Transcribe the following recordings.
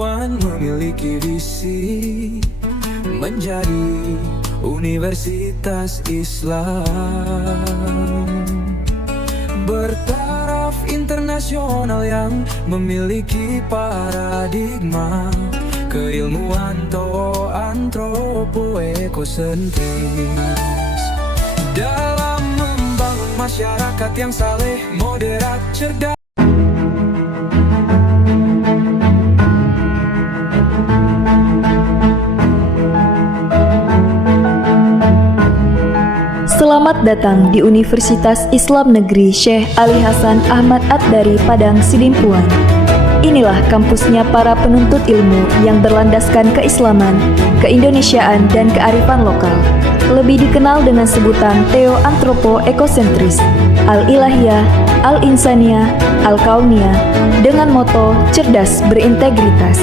Puan memiliki visi menjadi Universitas Islam bertaraf internasional yang memiliki paradigma keilmuan antropo-ekosentris dalam membangun masyarakat yang saleh, moderat, cerdas. Selamat datang di Universitas Islam Negeri Syekh Ali Hasan Ahmad At-Dari Padang Sidimpuan. Inilah kampusnya para penuntut ilmu yang berlandaskan keislaman, keindonesiaan, dan kearifan lokal. Lebih dikenal dengan sebutan Theo Antropo Ekosentris, Al-Ilahiyah, Al-Insaniyah, Al-Kauniyah, dengan moto cerdas berintegritas.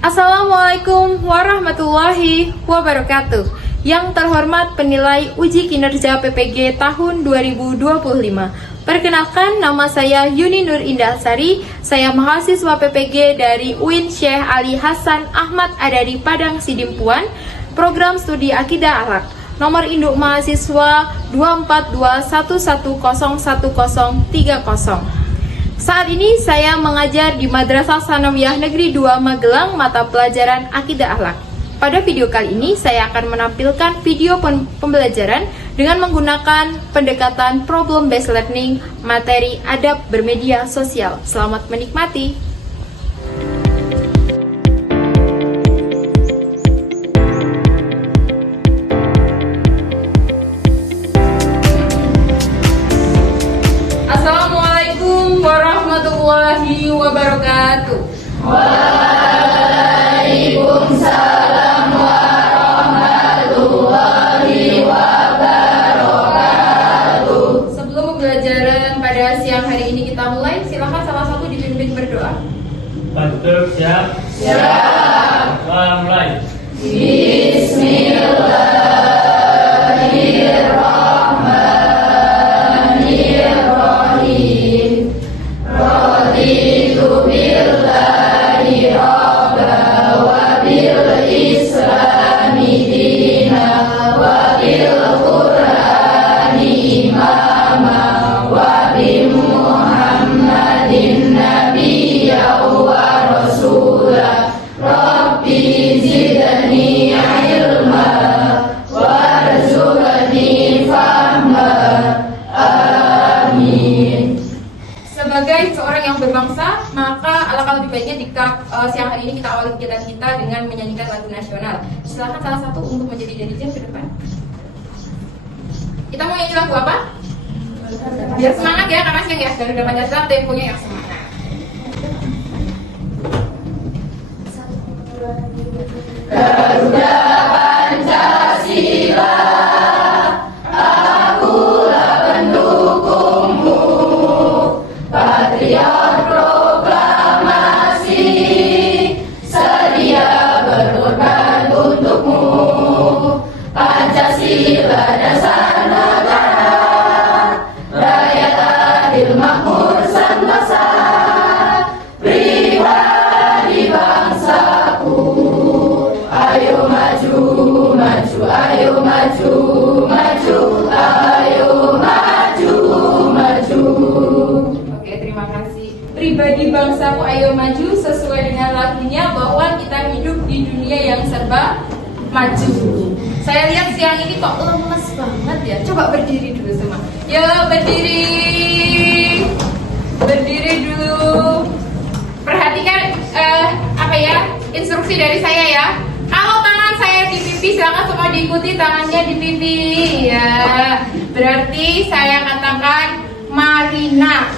Assalamualaikum warahmatullahi wabarakatuh. Yang terhormat penilai uji kinerja PPG tahun 2025. Perkenalkan, nama saya Yuni Nur Indah Sari. Saya mahasiswa PPG dari UIN Syekh Ali Hasan Ahmad At-Dari Padang Sidimpuan, program studi Akidah Akhlak. Nomor induk mahasiswa 24211011030. Saat ini saya mengajar di Madrasah Sanawiyah Negeri 2 Magelang, mata pelajaran Akidah Akhlak. Pada video kali ini saya akan menampilkan video pembelajaran dengan menggunakan pendekatan problem based learning materi adab bermedia sosial. Selamat menikmati. Assalamualaikum warahmatullahi wabarakatuh. Waalaikumsalam. Siang hari ini kita mulai, silakan salah satu dipimpin berdoa. Betul, siap. Siap. Mulai. Bismillahirrahmanirrahim. Raditu billahi rabba wa bil islami dina wa bil qur'ani imama wa bi Muhammadin nabiyya wa rasulah. Rabbi zidni ilma warzuqni fahma. Amin. Sebagai seorang yang berbangsa, maka alangkah lebih baiknya jika siang hari ini kita awali kegiatan kita dengan menyanyikan lagu nasional. Silakan salah satu untuk menjadi dirijen ke depan. Kita mau nyanyi lagu apa? Biar semangat ya, karena siang ya, Garuda Pancasila temponya yang semangat. Garuda Pancasila, akulah pendukungmu, patriot proklamasi, sedia berkorban untukmu. Pancasila dasar negara, rakyat adil makmur sang bangsa, pribadi bangsaku. Ayo maju, maju, ayo maju, maju, ayo maju, maju. Oke, terima kasih. Pribadi bangsaku ayo maju sesuai dengan lagunya bahwa kita hidup di dunia yang serba maju. Saya lihat siang ini kok lemes banget ya. Coba berdiri dulu semua. Ya, berdiri. Berdiri dulu. Perhatikan instruksi dari saya ya. Kalau tangan saya di pipi, silakan semua diikuti tangannya di pipi ya. Berarti saya katakan Marina.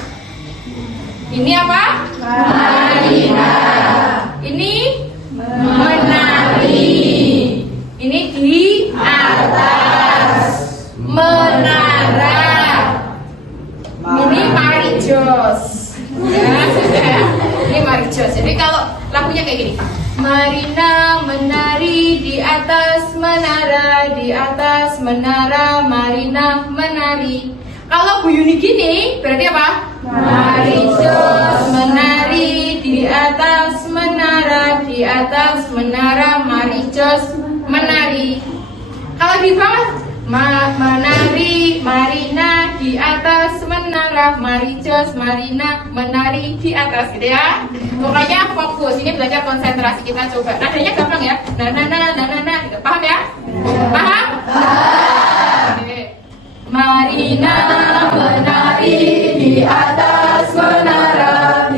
Ini apa? Marina. Ini menari. Ini di atas. Menara. Ini Marijos. Ya, ini Marijos. Jadi kalau lagunya kayak gini. Marina menari di atas menara, di atas menara Marina menari. Kalau Bu Yuni gini berarti apa? Marijos menari di atas menara. atas menara Maricos menari. Kalau di bawah menari Marina di atas menara Maricos Marina menari di atas gitu ya. Pokoknya fokus, ini belajar konsentrasi kita coba. Nadanya gampang ya. Na gitu. Paham ya? Paham? Oke. Marina menari di atas menara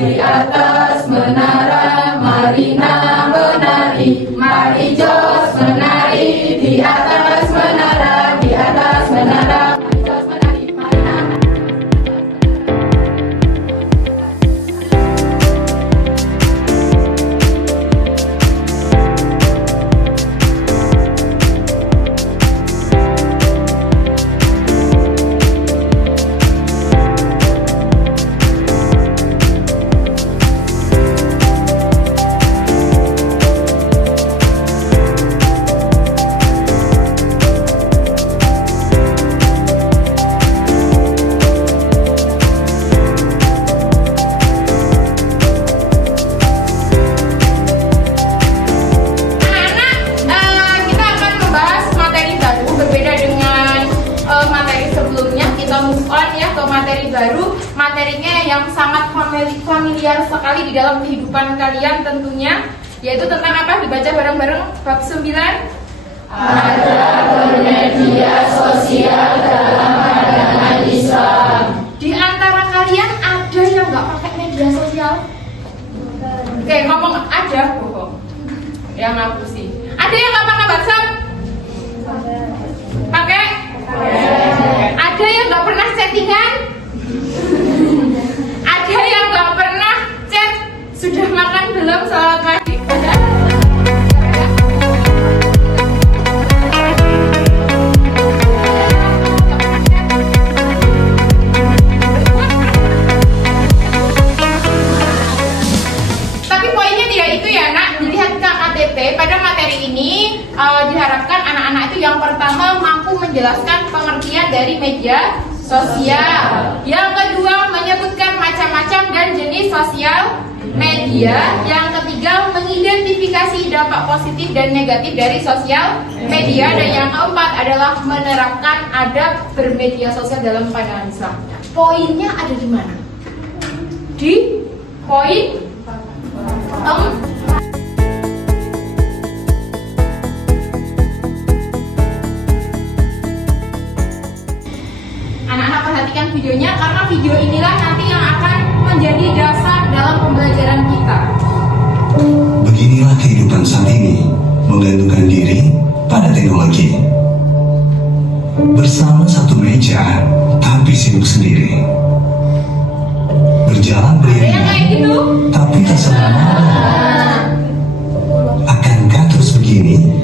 Marina menari Maricos menari di atas menara Maricos menari Marina. Materinya yang sangat familiar sekali di dalam kehidupan kalian tentunya, yaitu tentang apa? Dibaca bareng-bareng bab 9. Ada bermedia sosial dalam pandangan Islam. Di antara kalian ada yang nggak pakai media sosial? Oke, ngomong ada, bohong. Yang ngaku sih. Ada yang nggak pakai WhatsApp? Pakai? Ada yang nggak pernah chattingan? Ada yang nggak pernah chat sudah makan belum, selamat pagi? Ada? Tapi poinnya tidak itu ya nak. Dilihat KKTP pada materi ini diharapkan anak-anak itu yang pertama mampu menjelaskan pengertian dari media sosial. Yang kedua menyebutkan macam-macam dan jenis sosial media. Yang ketiga mengidentifikasi dampak positif dan negatif dari sosial media. Dan yang keempat adalah menerapkan adab bermedia sosial dalam pandangan Islam. Poinnya ada di mana? Di poin 4. Perhatikan videonya karena video inilah nanti yang akan menjadi dasar dalam pembelajaran kita. Beginilah kehidupan saat ini, menggantungkan diri pada teknologi. Bersama satu meja, tapi sibuk sendiri. Berjalan beriringan, gitu? tapi tak selama. Akankah terus begini?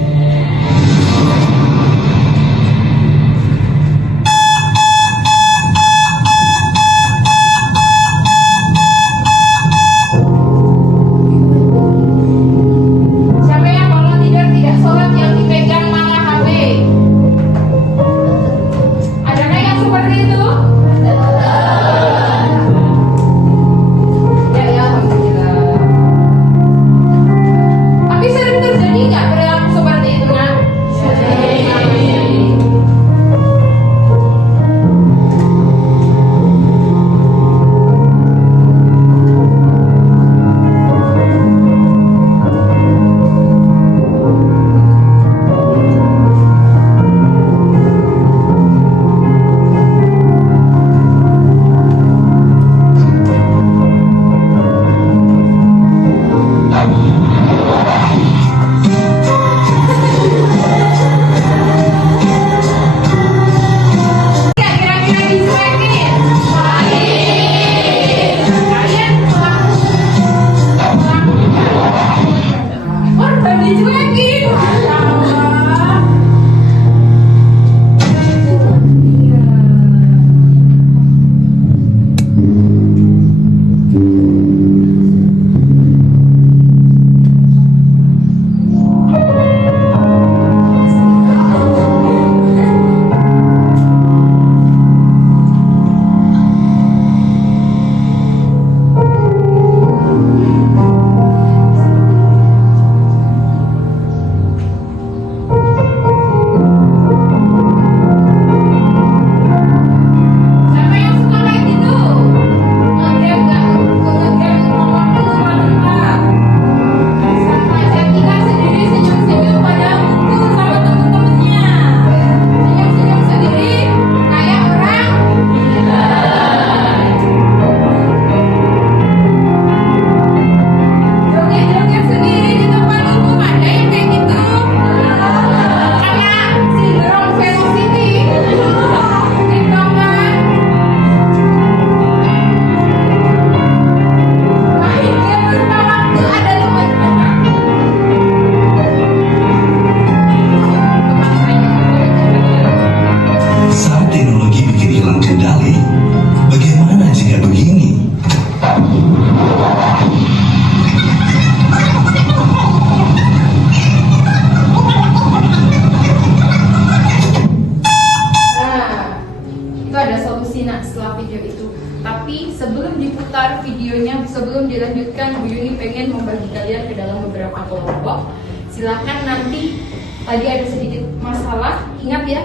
sebelum diputar videonya, sebelum dilanjutkan, Bu Yuni pengen membagi kalian ke dalam beberapa kelompok. Silahkan nanti, tadi ada sedikit masalah, ingat ya,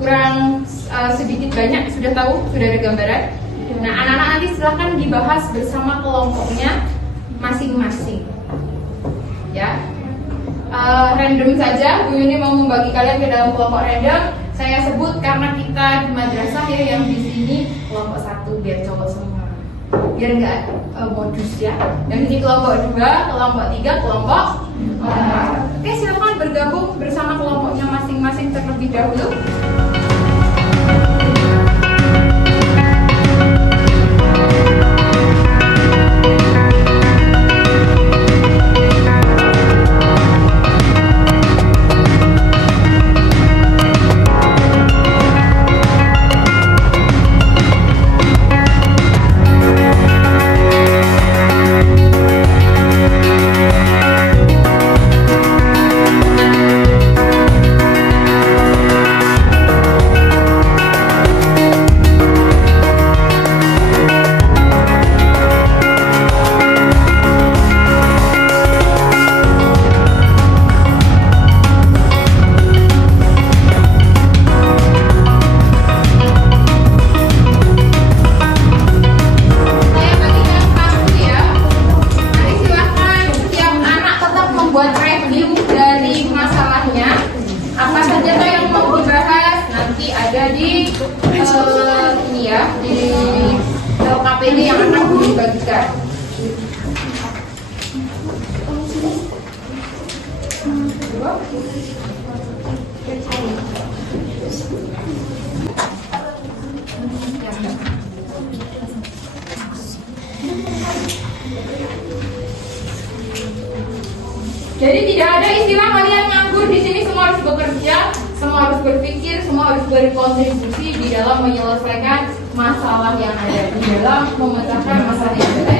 kurang sedikit banyak, sudah tahu, sudah ada gambaran. Nah, anak-anak nanti silahkan dibahas bersama kelompoknya masing-masing. Ya, random saja, Bu Yuni mau membagi kalian ke dalam kelompok random. Saya sebut karena kita di madrasah ya, yang di sini kelompok 1 biar cowok semua, biar nggak modus ya. Yang ini kelompok 2, kelompok 3, kelompok 4. Oke, silakan bergabung bersama kelompoknya masing-masing terlebih dahulu. Jadi tidak ada istilah kalian nganggur di sini, semua harus bekerja, semua harus berpikir, semua harus berkontribusi di dalam menyelesaikan masalah yang ada, di dalam memecahkan masalah yang ada.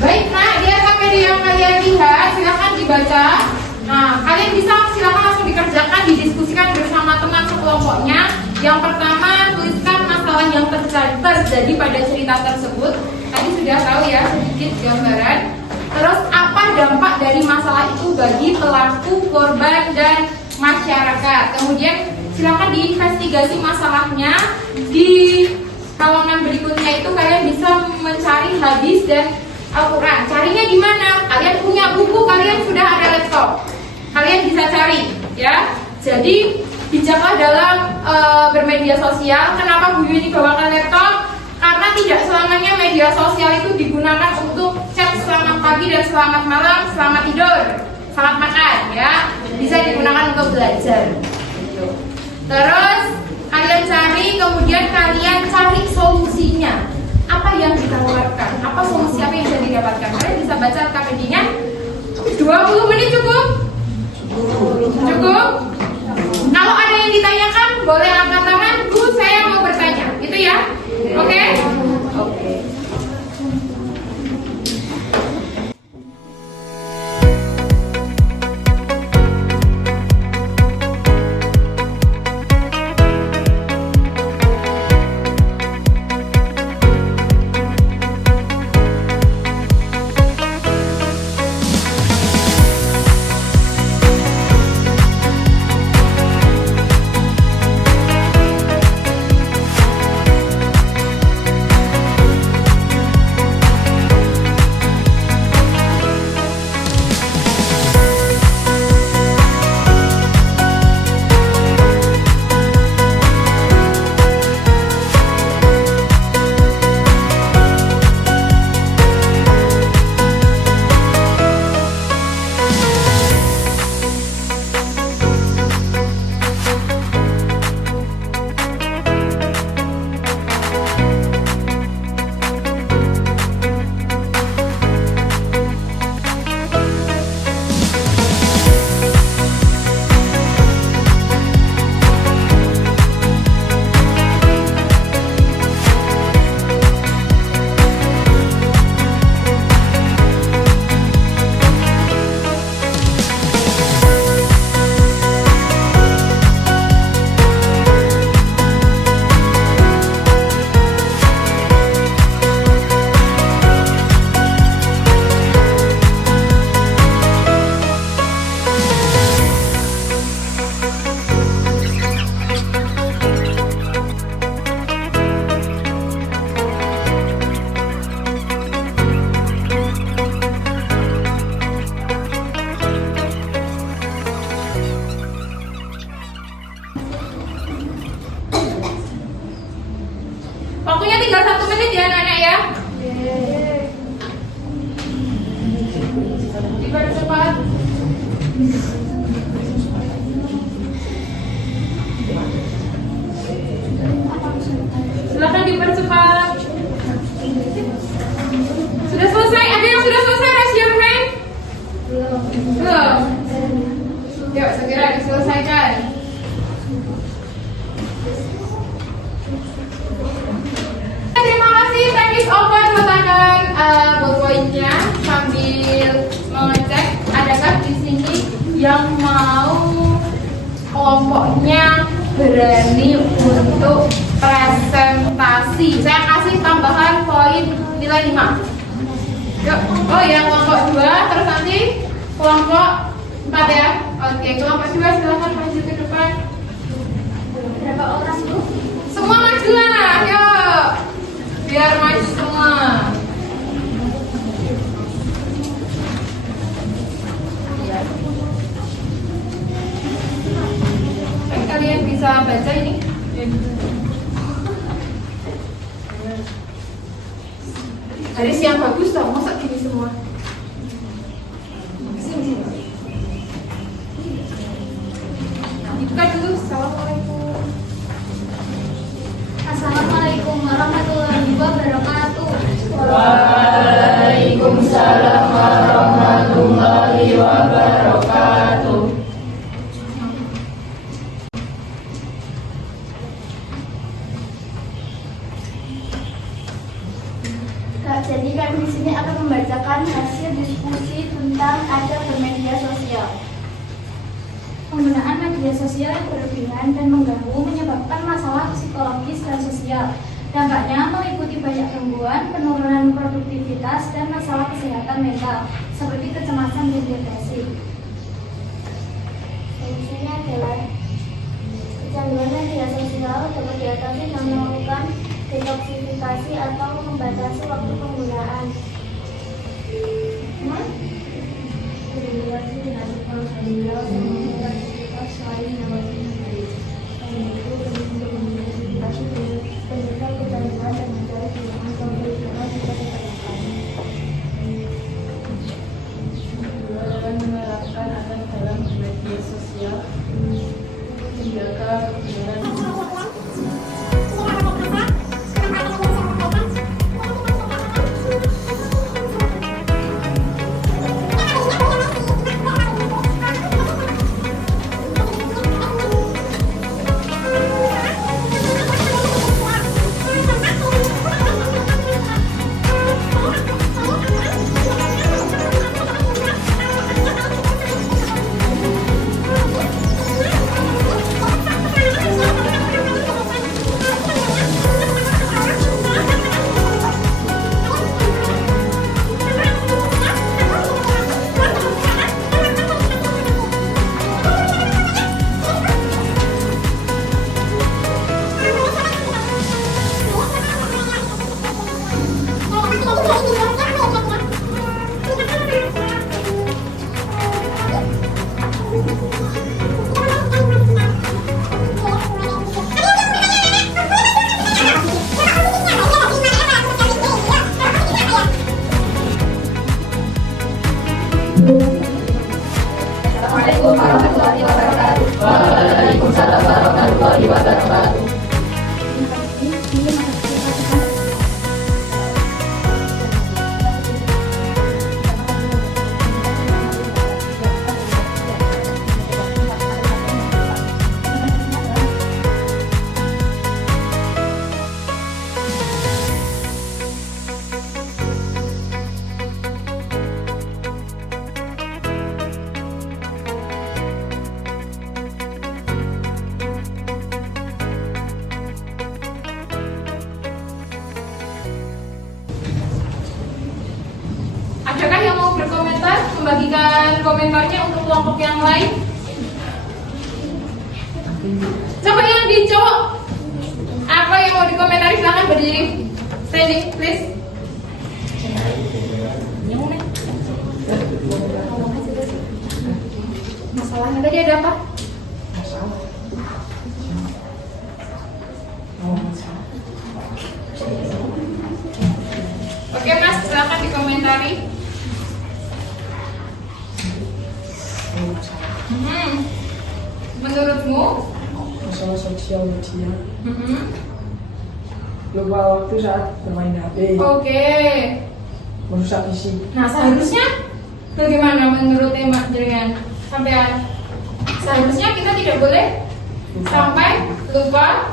Baik, nah di atas media yang kalian lihat silahkan dibaca. Nah, kalian bisa silahkan langsung dikerjakan, didiskusikan bersama teman sekelompoknya. Yang pertama, tuliskan masalah yang terjadi pada cerita tersebut. Tadi sudah tahu ya sedikit gambaran. Terus apa dampak dari masalah itu bagi pelaku, korban, dan masyarakat. Kemudian silahkan diinvestigasi masalahnya. Di halaman berikutnya itu kalian bisa mencari hadis dan Al-Quran. Carinya gimana? Kalian punya buku, kalian sudah ada laptop, kalian bisa cari ya. Jadi bijaklah dalam bermedia sosial. Kenapa Bu Yuni bawakan laptop? Karena tidak selamanya media sosial itu digunakan untuk chat selamat pagi dan selamat malam, selamat tidur, selamat makan ya. Bisa digunakan untuk belajar gitu. Terus kalian cari, kemudian kalian cari solusinya. Apa yang ditawarkan? Apa solusi apa yang bisa didapatkan? Kalian bisa baca KPD-nya. 20 menit cukup? Cukup? Kalau ada yang ditanyakan, boleh angkat tangan. Bu, saya mau bertanya. Gitu ya? Oke? Oke. Silakan dipercepat. Sudah selesai? Ada yang sudah selesai raise your hand? Belum. Yuk, segera diselesaikan. Terima kasih, time is over. Letakkan ballpoint-nya sambil mengecek adakah di sini yang mau kelompoknya berani untuk presentasi. Saya kasih tambahan poin nilai 5. Yuk. Oh ya, kelompok 2, terus nanti kelompok 4 ya. Oke, kelompok 2 silahkan maju ke depan. Berapa orang tuh? Semua maju lah, yuk. Biar maju semua. Kalian bisa baca ini? Garis yang bagus tau, masa gini semua? Sini. Dibuka dulu. Assalamualaikum. Assalamualaikum warahmatullahi wabarakatuh. Waalaikumsalam warahmatullahi wabarakatuh. Jadi kami di sini akan membacakan hasil diskusi tentang adab bermedia sosial. Penggunaan media sosial yang berlebihan dan mengganggu menyebabkan masalah psikologis dan sosial. Dampaknya meliputi banyak gangguan, penurunan produktivitas, dan masalah kesehatan mental, seperti kecemasan dan depresi. Solusinya adalah kecanduan media sosial dapat diatasi dengan melakukan detoksifikasi atau membatasi waktu penggunaan. Menerapkan akan dalam media sosial menjaga kebenaran. Assalamualaikum warahmatullahi wabarakatuh. Waalaikumsalam warahmatullahi wabarakatuh. Adakah yang mau berkomentar, membagikan komentarnya untuk kelompok yang lain? Coba yang di cowok, apa yang mau dikomentari silahkan berdiri. Standing, please. Masalahnya tadi ada apa? Oke Mas, silakan dikomentari. Menurutmu? Masalah sosial media, lupa waktu saat bermain HP, Oke. merusak fisik. Nah, seharusnya bagaimana menurut Mas Jenengan? Sampean seharusnya kita tidak boleh sampai lupa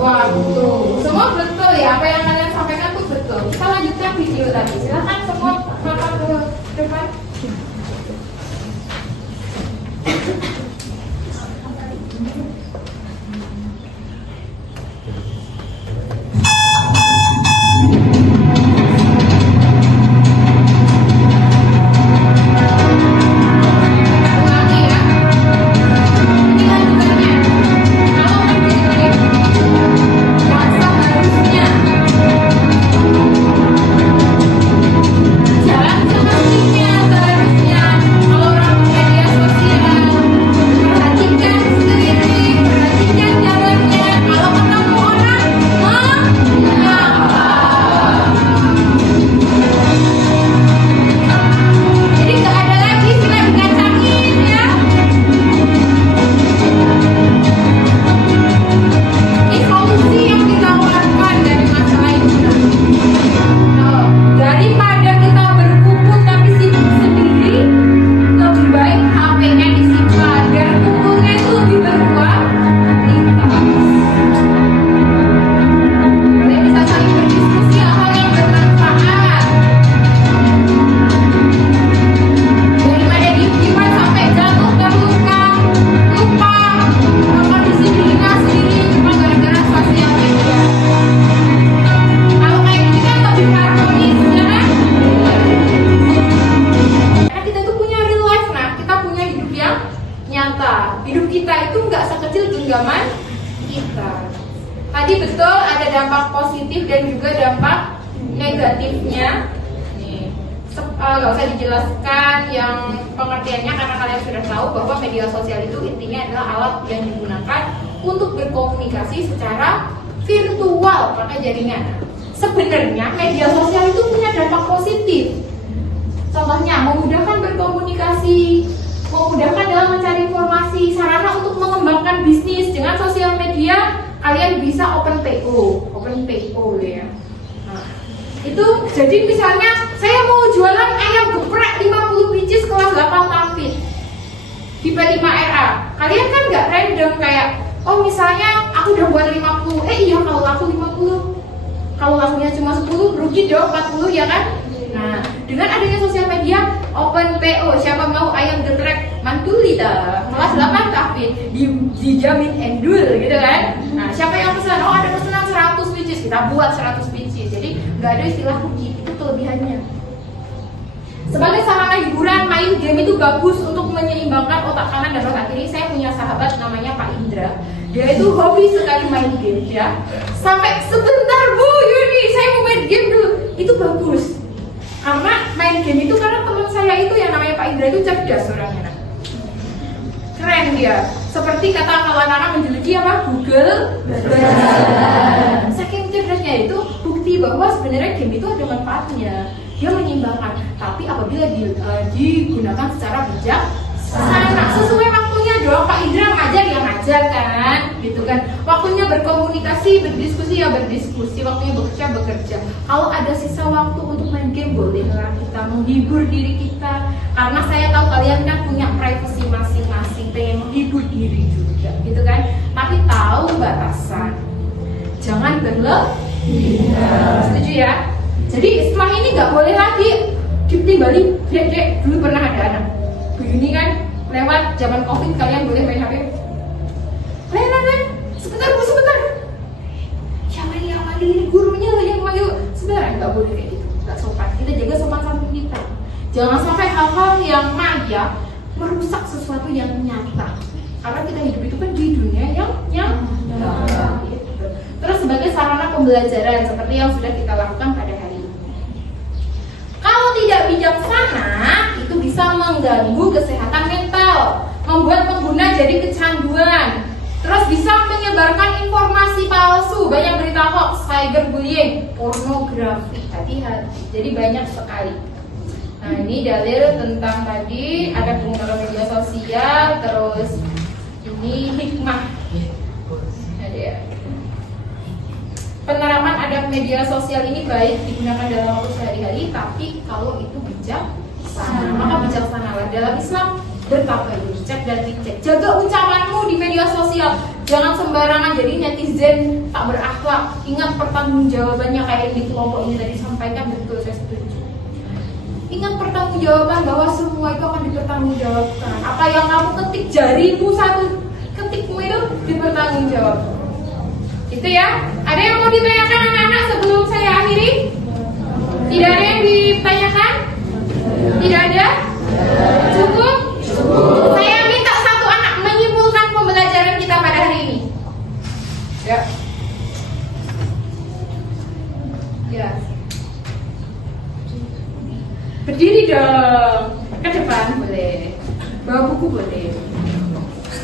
waktu. Semua betul ya, apa yang kalian sampaikan itu betul. Kita lanjutkan video tadi. Silakan semua bapak ke depan. Ulangi ya. Ini lanjutannya. Kalau berdiri, jangan seharusnya. Jalan sepertinya seharusnya. Kalau orang media sosial, perhatikan sendiri, perhatikan jalannya. Kalau ketemu orang, menyapa. Jadi nggak ada lagi istilah dikacangin ya. Ini solusi yang ditawarkan dari masalah itu. Nah, daripada kita berkumpul tapi sibuk sendiri, lebih baik HP-nya disimpan biar kumpulnya itu lebih berkualitas. Kalian bisa saling berdiskusi hal yang bermanfaat. Daripada disimpan sampai jatuh terluka, lupa kondisi diri sendiri cuma gara-gara sosial media. Kalau kayak gini kan lebih harmonis ya kan? Karena kita tuh punya real life, nah kita punya hidup yang nyata. Hidup kita itu nggak sekecil genggaman kita. Tadi betul ada dampak positif dan juga dampak negatifnya. Nih, nggak usah dijelaskan yang pengertiannya karena kalian sudah tahu bahwa media sosial itu intinya adalah alat yang digunakan untuk berkomunikasi secara virtual pakai jaringan. Sebenarnya media sosial itu punya dampak positif. Contohnya memudahkan berkomunikasi, memudahkan dalam mencari informasi, sarana untuk mengembangkan bisnis. Dengan sosial media kalian bisa open PO ya. Nah, itu jadi misalnya saya mau jualan ayam geprek 50 pieces kelas 8 tampil di P5RA. Kalian kan nggak random kayak, oh misalnya aku udah buat 50, iya kalau laku 50, kalau lakunya cuma 10 rugi dong 40 ya kan. Nah, dengan adanya sosial media open PO, siapa mau ayam geprek mantuli dah kelas 8 tapi dijamin endul gitu kan. Nah, siapa yang pesan? Oh ada pesanan 100 pieces, kita buat 100 pieces. Jadi nggak ada istilah rugi, itu kelebihannya. Sebagai sarana hiburan, main game itu bagus untuk menyeimbangkan otak kanan dan otak kiri. Saya punya sahabat namanya Pak Indra. Dia itu hobi sekali main game ya. Sampai sebentar Bu Yuni, saya mau main game dulu. Itu bagus. Karena main game itu karena teman saya itu yang namanya Pak Indra itu cerdas orangnya. Keren dia. Seperti kata kalau anak-anak menjuluki apa? Google. Saking cerdasnya itu bukti bahwa sebenarnya game itu ada manfaatnya. Dia menyeimbangkan, tapi apabila digunakan secara bijaksana, sesuai waktunya dong. Pak Indra ngajar ya ngajar kan, gitu kan. Waktunya berkomunikasi, berdiskusi ya berdiskusi, waktunya bekerja. Kalau ada sisa waktu untuk main game, bolehlah kita menghibur diri kita. Karena saya tahu kalian kan punya privacy masing-masing, pengen menghibur diri juga, gitu kan. Tapi tahu batasan, jangan berlebihan. Setuju ya? Jadi setelah ini nggak boleh lagi ditimbali. Dek, dulu pernah ada anak Bu Yuni kan lewat zaman COVID, kalian boleh main HP. Len, sebentar Bu, sebentar. Siapa yang manggil ini? Gurunya yang manggil. Sebenarnya nggak boleh kayak gitu, nggak sopan. Kita jaga sopan santun kita. Jangan sampai hal-hal yang maya merusak sesuatu yang nyata. Karena kita hidup itu kan di dunia yang nyata. Terus sebagai sarana pembelajaran seperti yang sudah kita lakukan pada hari ini. Kalau tidak bijaksana, itu bisa mengganggu kesehatan mental, membuat pengguna jadi kecanduan, terus bisa menyebarkan informasi palsu, banyak berita hoax, cyberbullying, pornografi, hati-hati. Jadi banyak sekali. Nah ini dalil tentang tadi ada penggunaan media sosial. ini hikmah. Ada ya. Penerapan adab media sosial ini baik digunakan dalam waktu sehari-hari, tapi kalau itu bijaksana, maka bijaksanalah. Dalam Islam bertabayun, cek dan dicek. Jaga ucapanmu di media sosial, jangan sembarangan jadi netizen tak berakhlak. Ingat pertanggungjawabannya kayak yang di kelompok ini tadi sampaikan, betul, saya setuju. Ingat pertanggungjawaban bahwa semua itu akan dipertanggungjawabkan. Apa yang kamu ketik, jarimu satu ketikmu itu dipertanggungjawabkan. Itu ya. Ada yang mau ditanyakan anak-anak sebelum saya akhiri? Tidak ada yang ditanyakan? Tidak ada? Cukup? Saya minta satu anak menyimpulkan pembelajaran kita pada hari ini. Ya. Ya. Berdiri dong. Ke depan boleh. Bawa buku boleh.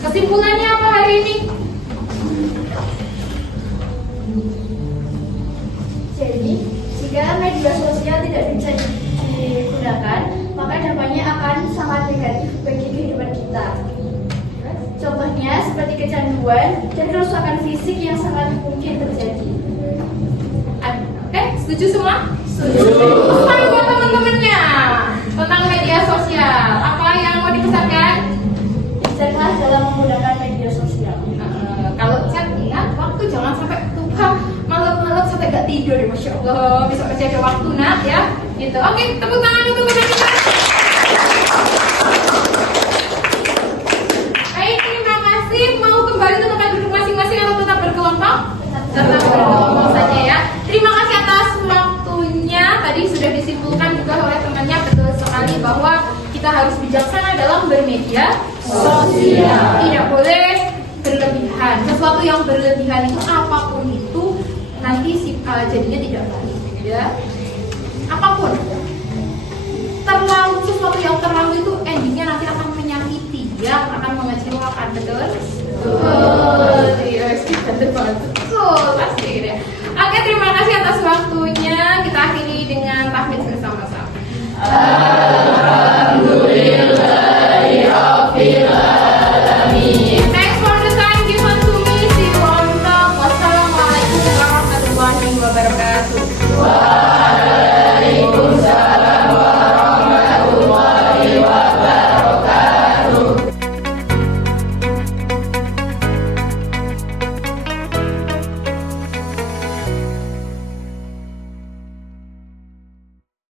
Kesimpulannya apa hari ini? Jadi, jika media sosial tidak bisa digunakan, maka dampaknya akan sangat negatif bagi kehidupan kita. Contohnya seperti kecanduan dan kerusakan fisik yang sangat mungkin terjadi. Setuju semua? Setuju. Sekarang buat teman-temannya tentang media sosial, apa yang mau dipesankan? Bijaklah dalam menggunakan media sosial. Kalau chat, ingat waktu, jangan sampai lupa. Malam-malam sampai gak tidur ya, Masya Allah. Besok masih ada waktu, Nat, ya. Gitu. Oke, tepuk tangan untuk kita. Baik, terima kasih. Mau kembali ke tempat duduk masing-masing atau tetap berkelompok? Tetap berkelompok saja ya. Terima kasih atas waktunya. Tadi sudah disimpulkan juga oleh temannya, betul sekali bahwa kita harus bijaksana dalam bermedia sosial. Tidak boleh berlebihan. Sesuatu yang berlebihan itu apapun itu nanti jadinya tidak baik, ya. Apapun terlalu, sesuatu yang terlalu itu endingnya nanti akan menyakiti, ya, akan mengecewakan, betul? Betul, iya, betul, pasti ya. Oke, terima kasih atas waktunya. Kita akhiri dengan tahmid bersama-sama.